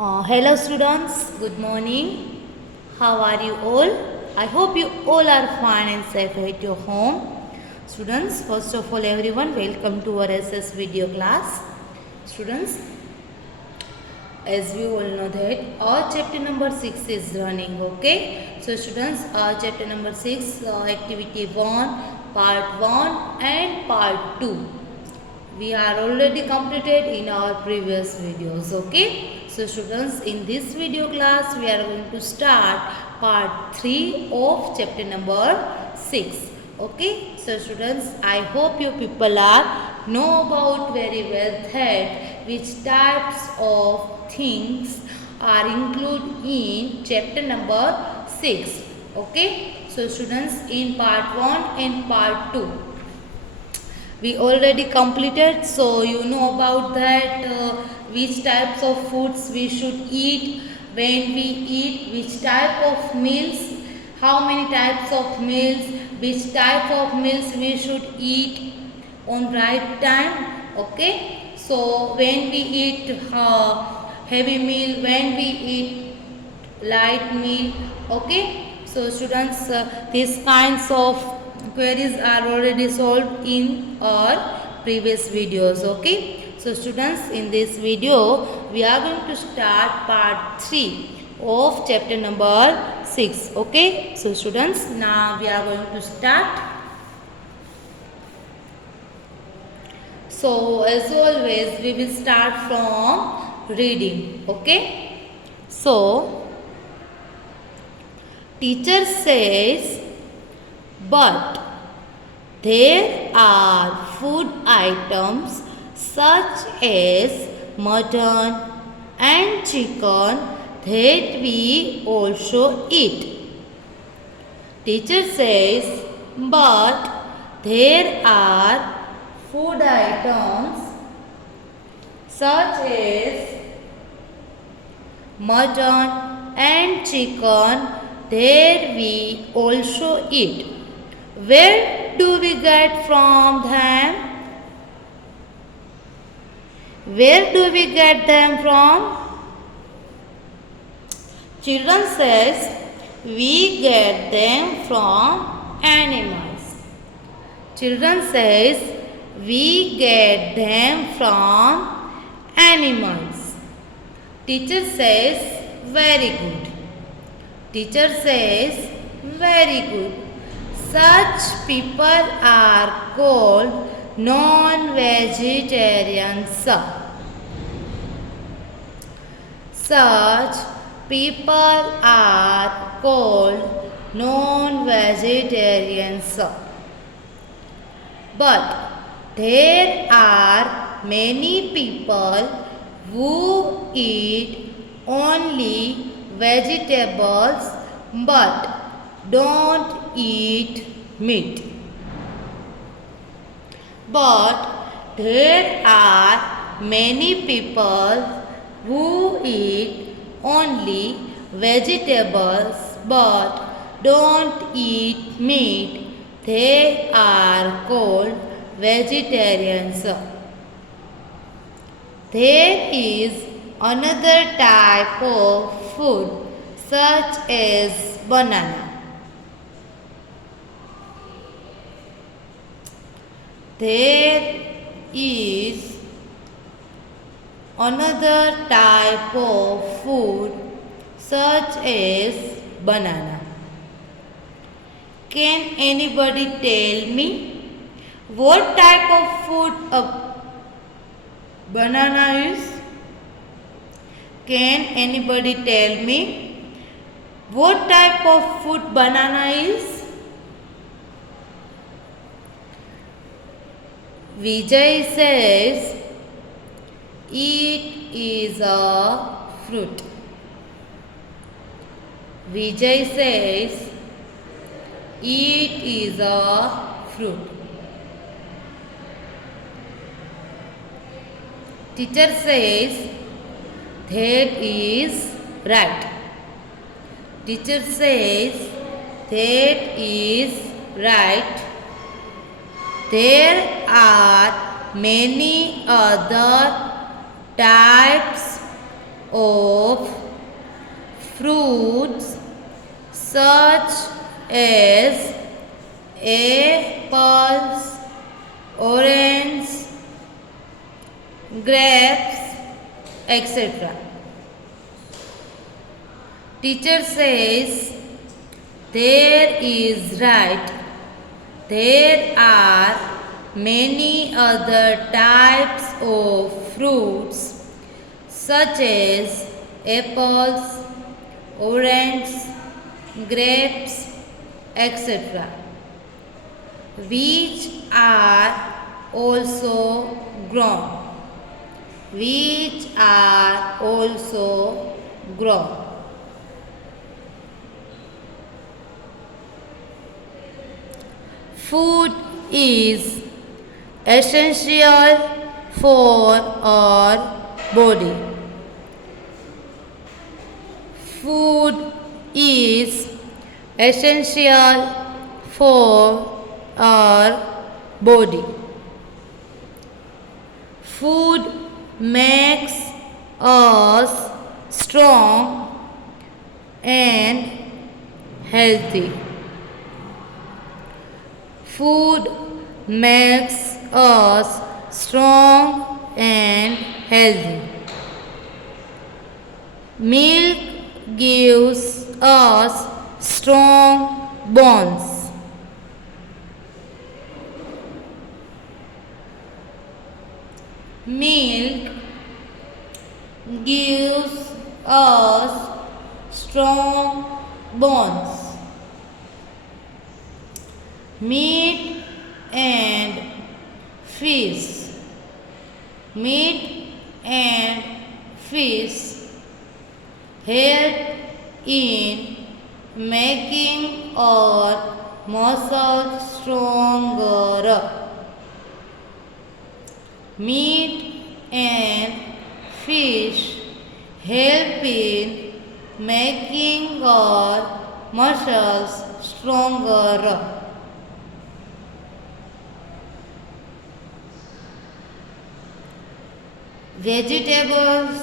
Hello students, good morning. How are you all? I hope you all are fine and safe at your home. Students, first of all everyone, welcome to our SS video class. Students, as we all know that our chapter number 6 is running, okay? So students, our chapter number 6, activity 1, part 1 and part 2. We are already completed in our previous videos, okay? So students, in this video class we are going to start part 3 of chapter number 6, okay? So students, I hope you people are know about very well that which types of things are included in chapter number 6, okay? So students, in part 1 and part 2 we already completed, so you know about that which types of foods we should eat, when we eat, which type of meals, how many types of meals, which type of meals we should eat on right time, okay? So when we eat heavy meal, when we eat light meal, okay? So students, these kinds of queries are already solved in our previous videos, okay? So students, in this video we are going to start part 3 of chapter number 6, okay? So students, now we are going to start. So as always we will start from reading, okay? So teacher says, but there are food items such as mutton and chicken that we also eat. Teacher says, but there are food items such as mutton and chicken that we also eat. Where do we get from them? Where do we get them from? Children says, we get them from animals. Children says, we get them from animals. Teacher says, very good. Teacher says, very good. Such people are called non-vegetarians. Such people are called non-vegetarians. But there are many people who eat only vegetables but don't eat meat. But there are many people who eat only vegetables but don't eat meat. They are called vegetarians. There is another type of food such as banana. There is another type of food such as banana. Can anybody tell me what type of food a banana is? Can anybody tell me what type of food banana is? Vijay says, it is a fruit. Vijay says, it is a fruit. Teacher says, that is right. Teacher says, that is right. There are many other types of fruits such as apples, oranges, grapes, etc. Teacher says, there is right. There are many other types of fruits such as apples, oranges, grapes, etc., which are also grown. Which are also grown. Food is essential for our body. Food is essential for our body. Food makes us strong and healthy. Food makes us strong and healthy. Milk gives us strong bones. Milk gives us strong bones. Meat and fish. Meat and fish help in making our muscles stronger. Meat and fish help in making our muscles stronger. Vegetables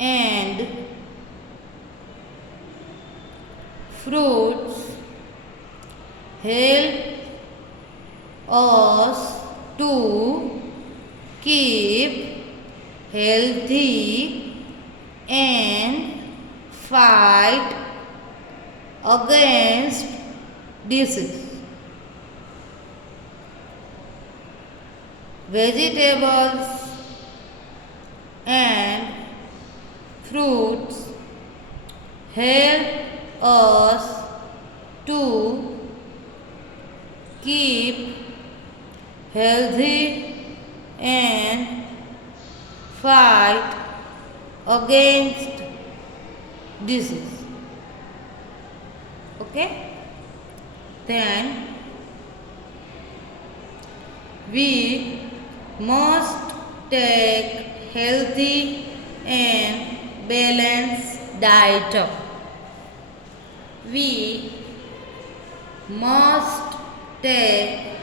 and fruits help us to keep healthy and fight against disease. Vegetables and fruits help us to keep healthy and fight against disease. Okay? Then we must take healthy and balanced diet. We must take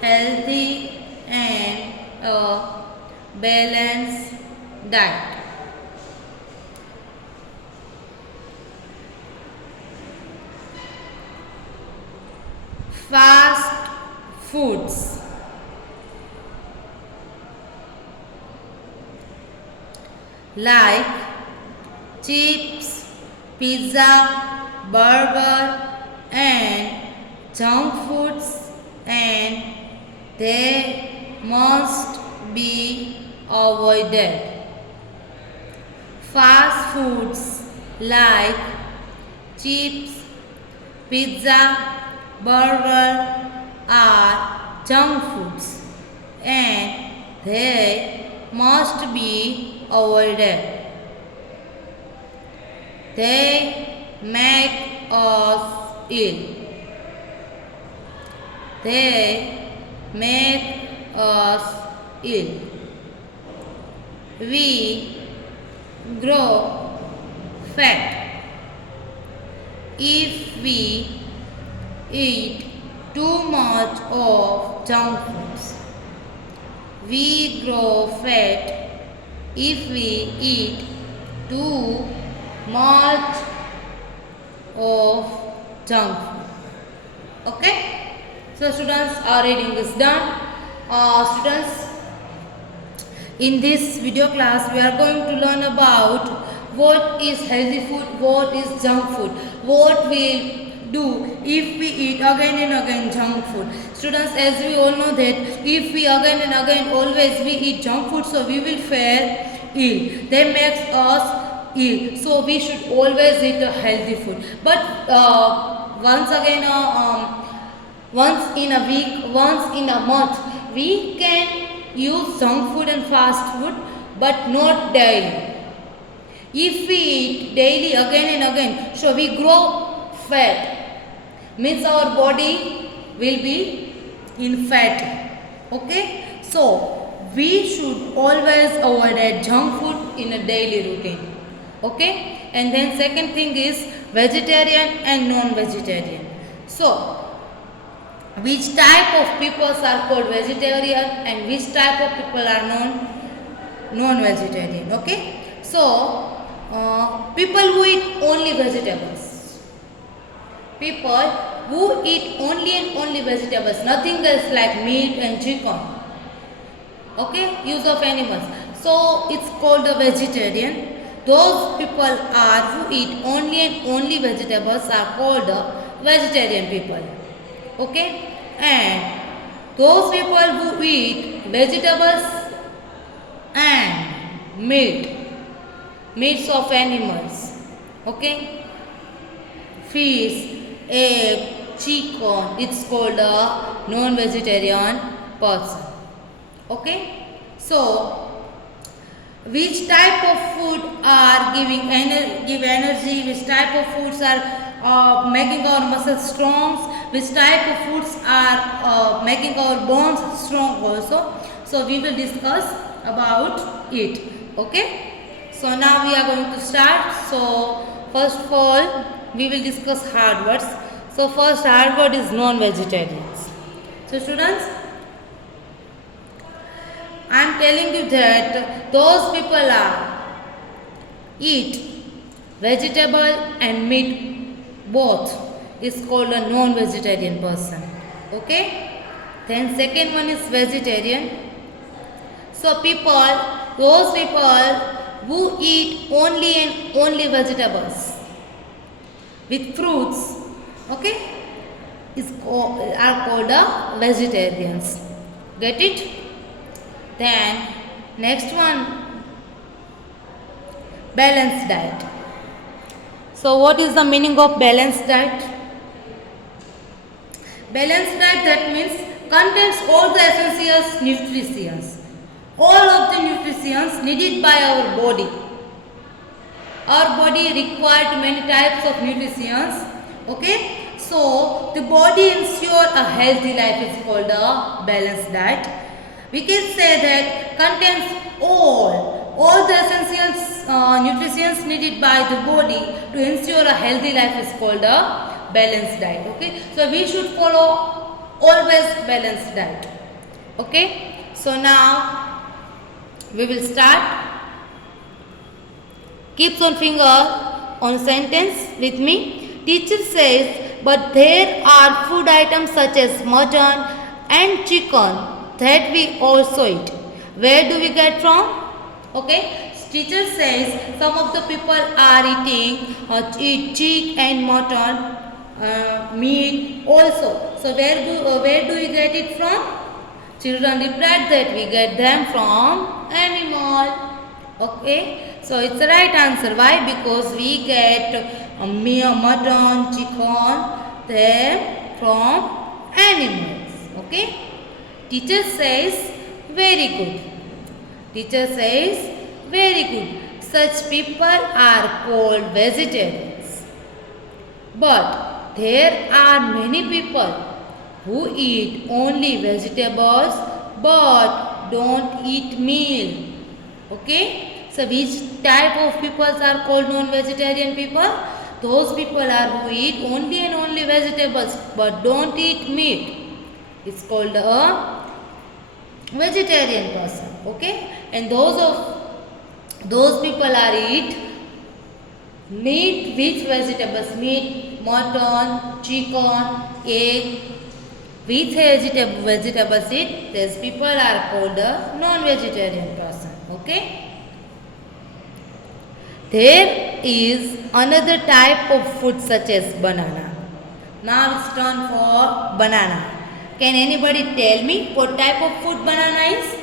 healthy and a balanced diet. Fast foods like chips, pizza, burger and junk foods, and they must be avoided. Fast foods like chips, pizza, burger are junk foods and they must be avoided. They make us ill. They make us ill. We grow fat if we eat too much of junk foods. We grow fat if we eat too much of junk food. Okay, so students, our reading is done. Students, in this video class we are going to learn about what is healthy food, what is junk food, what we do if we eat again and again junk food. Students, as we all know that if we again and again always we eat junk food, so we will fare ill. They makes us ill. So we should always eat a healthy food. But once again, once in a week, once in a month, we can use junk food and fast food, but not daily. If we eat daily again and again, so we grow fat. Means our body will be in fat. Okay? So, we should always avoid junk food in a daily routine. Okay? And then second thing is vegetarian and non-vegetarian. So, which type of people are called vegetarian and which type of people are non-vegetarian. Okay? So, people who eat only vegetables. People who eat only and only vegetables, nothing else like meat and chicken. Okay, use of animals. So it's called a vegetarian. Those people are who eat only and only vegetables are called vegetarian people. Okay, and those people who eat vegetables and meats of animals. Okay, fish, egg, chicken, it's called a non-vegetarian person. Okay, so which type of food are give energy, which type of foods are making our muscles strong, which type of foods are making our bones strong also. So we will discuss about it. Okay, so now we are going to start. So first of all we will discuss hard words. So first hard word is non-vegetarians. So students, I am telling you that those people are eat vegetable and meat both is called a non-vegetarian person. Okay. Then second one is vegetarian. So those people who eat only and only vegetables with fruits, okay, are called vegetarians. Get it? Then next one, balanced diet. So what is the meaning of balanced diet? Balanced diet, that means contains all the essential nutrients, all of the nutrients needed by our body. Our body required many types of nutrients. Okay, so the body ensure a healthy life is called a balanced diet. We can say that contains all the essential nutrients needed by the body to ensure a healthy life is called a balanced diet. Okay, so we should follow always balanced diet. Okay, so now we will start. Keeps on finger on sentence with me. Teacher says, but there are food items such as mutton and chicken that we also eat. Where do we get from? Okay, teacher says some of the people are eating eat chick and mutton, meat also. So where do we get it from? Children replied that we get them from animal. Okay, so it's the right answer. Why? Because we get mutton, chicken, them from animals. Okay. Teacher says, very good. Teacher says, very good. Such people are called vegetarians. But there are many people who eat only vegetables but don't eat meal. Okay? So which type of people are called non-vegetarian people? Those people are who eat only and only vegetables but don't eat meat. It's called a vegetarian person. Okay, and those of those people are eat meat. Which vegetables? Meat, mutton, chicken, egg. Which vegetables eat? These people are called a non-vegetarian person. Okay. There is another type of food such as banana. Now it's turn for banana. Can anybody tell me what type of food banana is?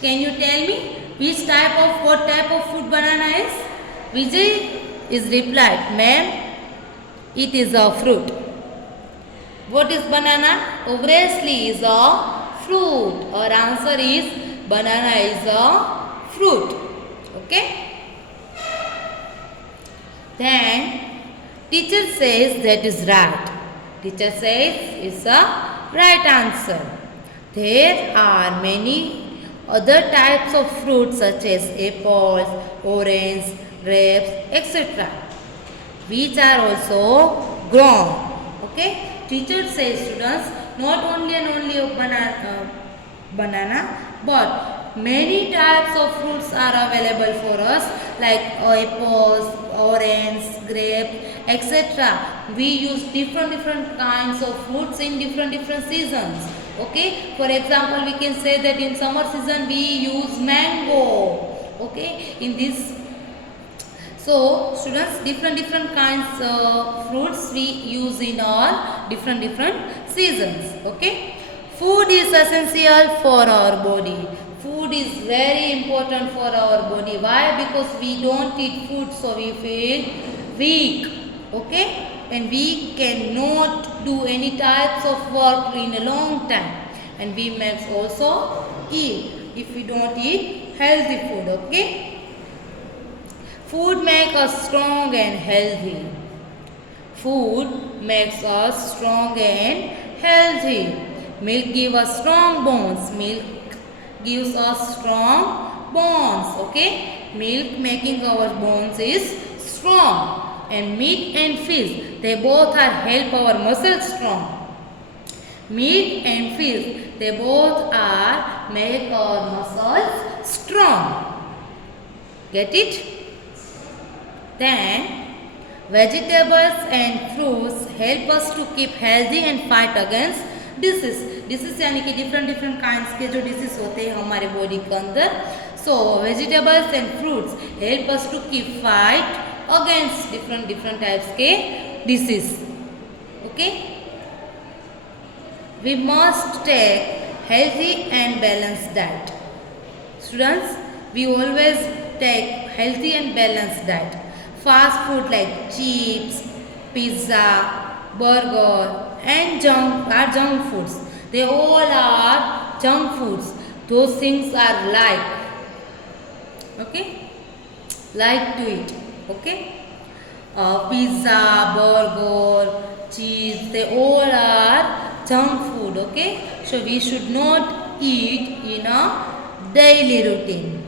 Can you tell me what type of food banana is? Vijay is replied, ma'am, it is a fruit. What is banana? Obviously is a fruit. Our answer is banana is a fruit. Okay. Then teacher says that is right. Teacher says it's a right answer. There are many other types of fruits such as apples, orange, grapes, etc. which are also grown. Okay. Teacher says students not only and only of banana but many types of fruits are available for us like apples, orange, grape, etc. We use different kinds of fruits in different seasons. Okay. For example, we can say that in summer season we use mango. Okay. In this, so students, different kinds of fruits we use in our different seasons. Okay. Food is essential for our body. Food is very important for our body. Why? Because we don't eat food, so we feel weak. Okay. And we cannot do any types of work in a long time. And we must also eat if we don't eat healthy food. Okay. Food makes us strong and healthy. Food makes us strong and healthy. Milk gives us strong bones. Milk gives us strong bones. Okay. Milk making our bones is strong. And meat and fish, they both are help our muscles strong. Meat and fish, they both are make our muscles strong. Get it? Then vegetables and fruits help us to keep healthy and fight against disease यानी कि different kinds के जो disease होते हैं हमारे body के अंदर. So vegetables and fruits help us to keep fight against different types के disease. Okay. We must take healthy and balanced diet. Students, we always take healthy and balanced diet. Fast food like chips, pizza, burger and junk foods. They all are junk foods. Those things are like to eat. Okay. Pizza, burger, cheese, they all are junk food. Okay. So we should not eat in a daily routine.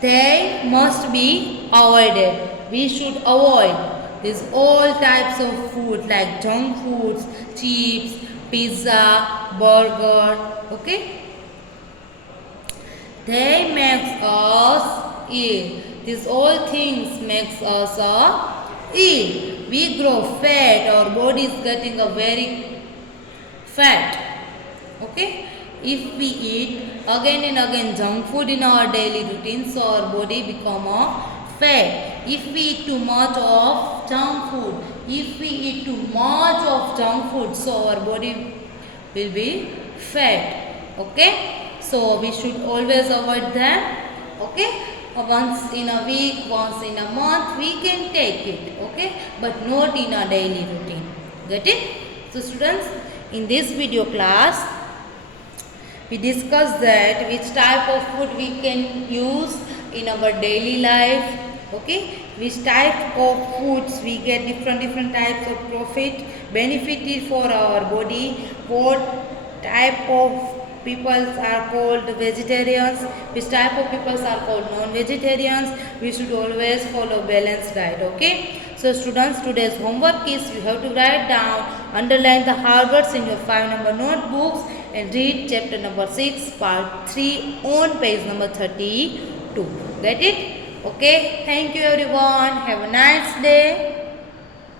They must be avoided. We should avoid these all types of food like junk foods, chips, pizza, burger. Okay. They make us ill. These all things makes us ill. We grow fat. Our body is getting a very fat. Okay. If we eat again and again junk food in our daily routine, so our body become a fat. If we eat too much of junk food, so our body will be fat. Okay. So we should always avoid them. Okay. Once in a week, once in a month, we can take it. Okay. But not in a daily routine. Get it? So students, in this video class, we discussed that which type of food we can use in our daily life. Okay, which type of foods we get different types of benefit for our body. What type of people are called vegetarians, which type of people are called non-vegetarians. We should always follow balanced diet. Okay. So students, today's homework is you have to write down, underline the hard words in your 5-number notebooks and read chapter number 6 part 3 on page number 34. 2. Get it? Okay. Thank you everyone. Have a nice day.